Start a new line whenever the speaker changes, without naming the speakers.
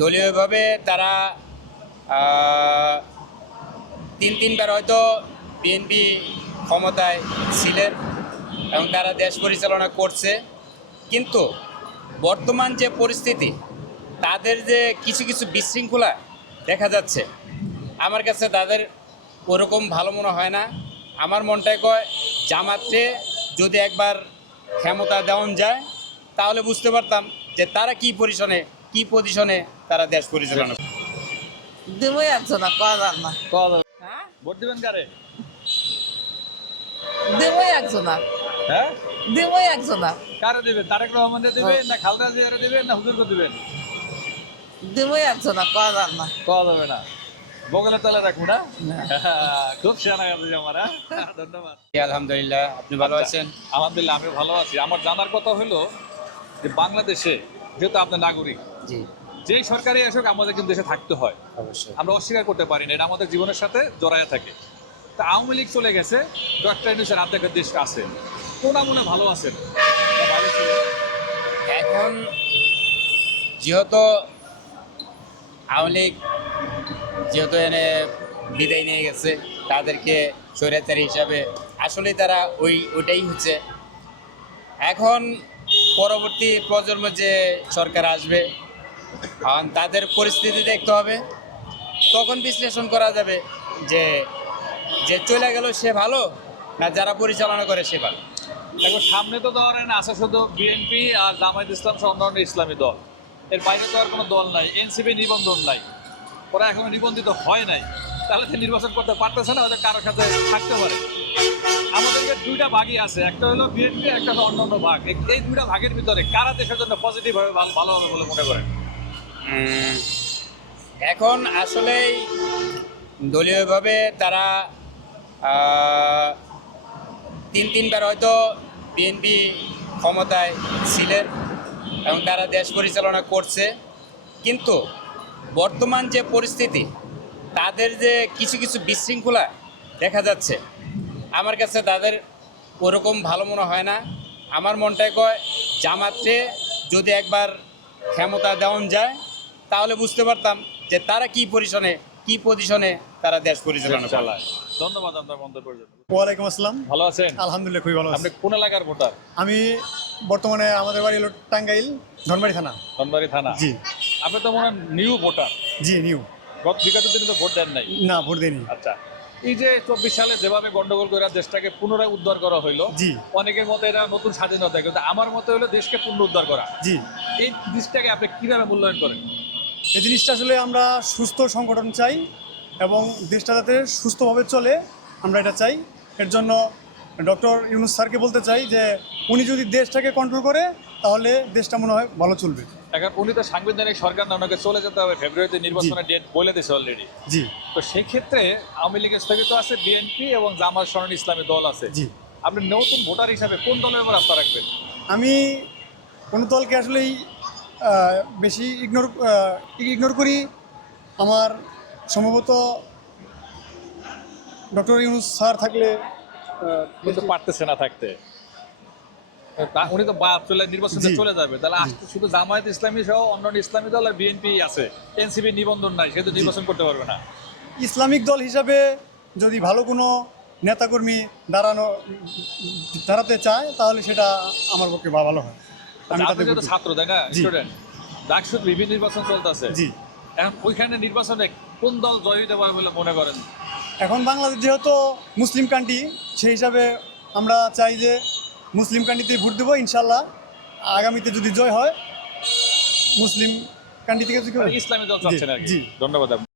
দলীয়ভাবে তারা তিন তিনবার হয়তো বিএনপি ক্ষমতায় ছিলেন এবং তারা দেশ পরিচালনা করছে। কিন্তু বর্তমান যে পরিস্থিতি, তাদের যে কিছু কিছু বিশৃঙ্খলা দেখা যাচ্ছে, আমার কাছে তাদের ওরকম ভালো মনে হয় না। আমার মনটায় কয়, জামাতে যদি একবার ক্ষমতা দেওয়ান যায়, তাহলে বুঝতে পারতাম যে তারা কি পজিশনে কি পজিশনে তারা দেশ পরিচালনা।
দিবই না
হ্যাঁ? ভোট দিবেন কারে?
দিবই একজন
হ্যাঁ?
দিবই একজন
কারে দিবেন? তারেক রহমানকে দিবেন না খালদা জিয়ারে দিবেন না হুজুরকে দিবেন?
দিবই না
যাবে না বগলের তলে রাখব না? খুব গেছে আমার হ্যাঁ? ধন্যবাদ।
আলহামদুলিল্লাহ আপনি ভালো আছেন?
আলহামদুলিল্লাহ আমি ভালো আছি। আমার জানার কথা হলো যে বাংলাদেশে যেহেতু আপনার নাগরিক
জি।
যেই সরকারি আসুক আমাদের কিন্তু দেশে থাকতে হয়।
অবশ্যই।
আমরা অস্বীকার করতে পারি না এটা আমাদের জীবনের সাথে জড়ায় থাকে। তা আওয়ামী লীগ চলে গেছে ডক্টর ইউনুসের আর্ধেকের দেশ আছে। কোনা মনে ভালো আছেন?
এখন যেহেতু আওয়ামী লীগ যেহেতু এনে বিদায় নিয়ে গেছে তাদেরকে স্বৈরাচারী হিসাবে আসলেই তারা ওই ওটাই হচ্ছে। এখন পরবর্তী প্রজন্ম যে সরকার আসবে তাদের পরিস্থিতি দেখতে হবে। তখন বিশ্লেষণ করা যাবে যে যে চলে গেল সে ভালো না যারা পরিচালনা করে সে ভালো।
এখন সামনে তো ধরেন আছে শুধু বিএনপি আর জামায়াত ইসলাম অন্যান্য ইসলামী দল। এর বাইরে তো আর কোনো দল নাই, এনসিপি নিবন্ধন নাই। ওরা এখনও নিবন্ধিত হয় নাই। তাহলে নির্বাচন করতে পারতেছে না, ওদের কারোর সাথে থাকতে পারে। আমাদেরকে দুইটা ভাগই আছে। একটা হলো বিএনপি একটা হলো অন্যান্য ভাগ। এই- দুইটা ভাগের ভিতরে কারা দেশের জন্য পজিটিভ ভালো ভালো হবে বলে মনে করেন?
এখন আসলেই দলীয়ভাবে তারা তিন তিনবার হয়তো বিএনপি ক্ষমতায় ছিলেন এবং তারা দেশ পরিচালনা করছে। কিন্তু বর্তমান যে পরিস্থিতি, তাদের যে কিছু কিছু বিশৃঙ্খলা দেখা যাচ্ছে। আমার কাছে তাদের ওরকম ভালো মনে হয় না। আমার মনটায় কয় জামাতে যদি একবার ক্ষমতা দেওয়ান যায় তাহলে বুঝতে পারতাম যে তারা কি পজিশনে কি পজিশনে তারা দেশ পরিচালনা
চালায় ধন্যবাদ আপনার মন্তব্যের জন্য
ওয়ালাইকুম আসসালাম।
ভালো আছেন?
আলহামদুলিল্লাহ খুবই ভালো
আপনি কোন এলাকার ভোটার?
আমি বর্তমানে আমাদের বাড়ি হলো টাঙ্গাইল ধনবাড়ি থানা।
ধনবাড়ি থানা।
জি।
আপনি তো মনে নিউ ভোটার।
জি নিউ।
গত বিগত দিনে তো ভোট দেন নাই।
না ভোট দেয়নি
আচ্ছা এই যে চব্বিশ সালে যেভাবে গন্ডগোল করে দেশটাকে পুনরায় উদ্ধার করা হইল
জি।
অনেকের মতে এটা নতুন স্বাধীনতা কিন্তু আমার মতে হলো দেশকে পুনরুদ্ধার করা।
জি।
এই জিনিসটাকে আপনি কীভাবে মূল্যায়ন করেন?
এই জিনিসটা আসলে আমরা সুস্থ সংগঠন চাই এবং দেশটা যাতে সুস্থভাবে চলে আমরা এটা চাই। এর জন্য ডক্টর ইউনুস স্যারকে বলতে চাই যে উনি যদি দেশটাকে কন্ট্রোল করে তাহলে দেশটা মনে হয় ভালো চলবে।
এখন উনি তো সাংবিধানিক সরকার না ওনাকে চলে যেতে হবে। ফেব্রুয়ারিতে নির্বাচনের ডেট বলে দিয়েছে অলরেডি
জি।
তো সেই ক্ষেত্রে আওয়ামী লীগের স্থগিত আছে বিএনপি এবং জামাত স্মরণ ইসলামী দল আছে।
জি।
আপনি নতুন ভোটার হিসাবে কোন দলের উপর আস্থা রাখবেন?
আমি কোনো দলকে আসলেই বেশি ইগনোর ইগনোর করি। আমার সম্ভবত ডক্টর ইউনুস স্যার থাকলে
কিন্তু পারতেছে না থাকতে। উনি তো বাদ চলে নির্বাচনে চলে যাবে। তাহলে আজকে শুধু জামায়াত ইসলামী সহ অন্যান্য ইসলামী দল আর বিএনপি আছে। এনসিপি নিবন্ধন নাই সে তো নির্বাচন করতে পারবে না।
ইসলামিক দল হিসাবে যদি ভালো কোনো নেতাকর্মী দাঁড়ানো দাঁড়াতে চায় তাহলে সেটা আমার পক্ষে ভালো হয়। আমি
আচ্ছা,
বুঝি।
ছাত্র তাই না? স্টুডেন্ট ডাকসুদ বিভিন্ন নির্বাচন চলতেছে।
জি।
এখন ওইখানে নির্বাচনে কোন দল জয় হতে পারবে বলে মনে করেন?
এখন বাংলাদেশ যেহেতু মুসলিম কান্ট্রি সেই হিসাবে আমরা চাই যে মুসলিম কান্ডিতে ভোট দেবো ইনশাল্লাহ আগামীতে যদি জয় হয় মুসলিম কান্ট্রি থেকে
ইসলামী দল
জি।
ধন্যবাদ।